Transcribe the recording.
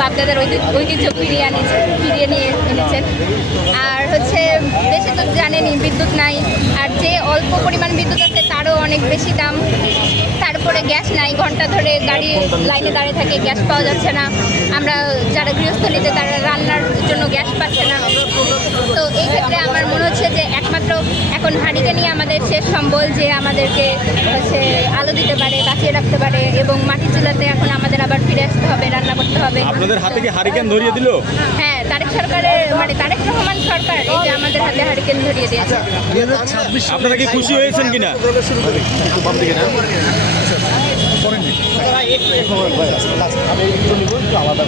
বাপদাদার ঐতিহ্য ফিরিয়ে নিয়ে এনেছেন। আর হচ্ছে দেশে তো জানেনই বিদ্যুৎ নাই, আর যে অল্প পরিমাণ বিদ্যুৎ আছে তারও অনেক বেশি দাম। তারপরে গ্যাস নাই, ঘন্টা ধরে গাড়ি লাইনে দাঁড়িয়ে থাকে, গ্যাস পাওয়া যাচ্ছে না। আমরা যারা গৃহস্থলীতে তারা রান্নার জন্য গ্যাস পাচ্ছে না। তো এই ক্ষেত্রে আমার মনে হচ্ছে যে একমাত্র এখন হাঁড়িকে নিয়ে আমাদের শেষ সম্বল, যে আমাদেরকে হচ্ছে আলো দিতে পারে, বাঁচিয়ে রাখতে পারে, এবং মাটির চুলাতে এখন আমাদের আবার ফিরে আসতে হবে, রান্না করতে হবে। আপনাদের হাতে কি হারিকেন ধরিয়ে দিল? হ্যাঁ, তারেক সরকারের মানে তারেক রহমান সরকার এই যে আমাদের হাতে হারিকেন ধরিয়ে দিয়েছে। আপনারা কি খুশি হয়েছেন কিনা? আলাদা